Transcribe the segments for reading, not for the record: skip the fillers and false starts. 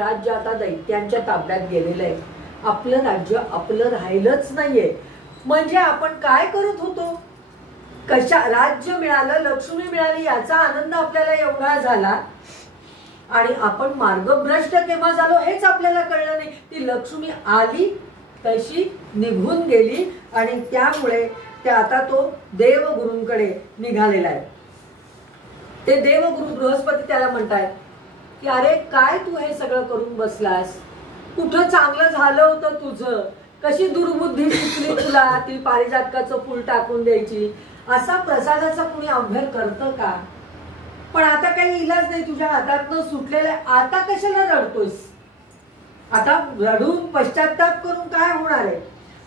राज्य आता दैत्यांच्या ताब्यात गेलेलं आहे. आपलं राज्य आपलं राहिलंच नाहीये. म्हणजे आपण काय करत होतो? कशा राज्य मिळालं, लक्ष्मी मिळाली याचा आनंद आपल्याला एवढा झाला आणि आपण मार्गभ्रष्ट केव्हा झालो हेच आपल्याला कळलं नाही. ती लक्ष्मी आली तशी निघून गेली आणि त्यामुळे आता तो देवगुरूंकडे निघालेला आहे. ते देवगुरु बृहस्पती त्याला म्हणतायत की अरे काय तू हे सगळं करून बसलास, कुठं चांगलं झालं होतं तुझं, कशी दुर्बुद्धी सुचली तुला ती पारिजातकाचं फुल टाकून द्यायची, असा प्रसादाचा कुणी अभ्यास करतं का? पण आता काही इलाज नाही, तुझ्या हातातनं सुटलेलं आहे, आता कशाला रडतोयस? आता रडून पश्चाताप करून काय होणार आहे?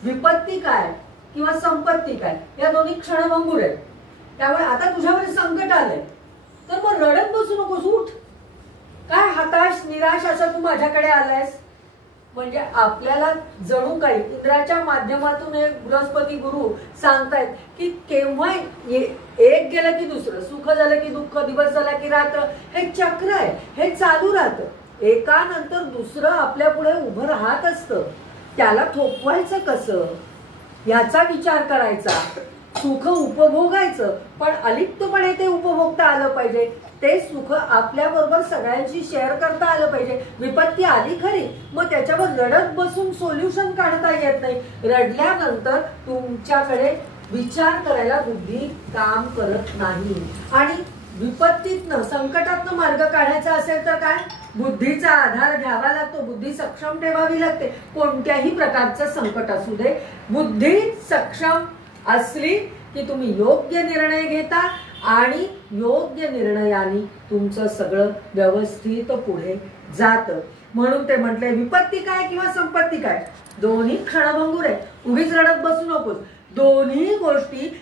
विपत्ती काय किंवा संपत्ती काय या दोन्ही क्षणभंगूर आहेत. त्यामुळे आता तुझ्यावर संकट आलंय तर मग रडत बसू नकोस, उठ. काय हताश निराश असं तू माझ्याकडे आलायस? म्हणजे आपल्याला जणू काही इंद्राच्या माध्यमातून हे बृहस्पती गुरु सांगतायत की केव्हा एक गेलं की दुसरं, सुख झालं की दुःख, दिवस झाला की रात्र, हे चक्र आहे, हे चालू राहतं. एकानंतर दुसरं आपल्या पुढे उभं राहत असतं. त्याला थोपवायचं कसं याचा विचार करायचा. सुख उपभोगायचं, पण अलिप्तपणे ते उपभोगता आलं पाहिजे. ते सुख आपल्या बरोबर सगळ्यांशी शेअर करता आलं पाहिजे. विपत्ती आली खरी, मग त्याच्यावर रडत बसून सोल्युशन काढता येत नाही. रडल्यानंतर तुमच्याकडे विचार करायला बुद्धी काम करत नाही. आणि विपत्तीतनं संकटातनं मार्ग काढायचा असेल तर काय, बुद्धीचा आधार घ्यावा लागतो. बुद्धी सक्षम ठेवावी लागते. कोणत्याही प्रकारचं संकट असू दे, बुद्धी सक्षम असली की तुम्ही योग्य निर्णय घेता आणि योग्य निर्णयाने तुमचं सगळं व्यवस्थित पुढे जातं. म्हणून ते म्हटले विपत्ती काय किंवा संपत्ती काय दोन्ही क्षणभंगूर आहे. उभीच रडत बसू नकोस. दोन्ही गोष्टी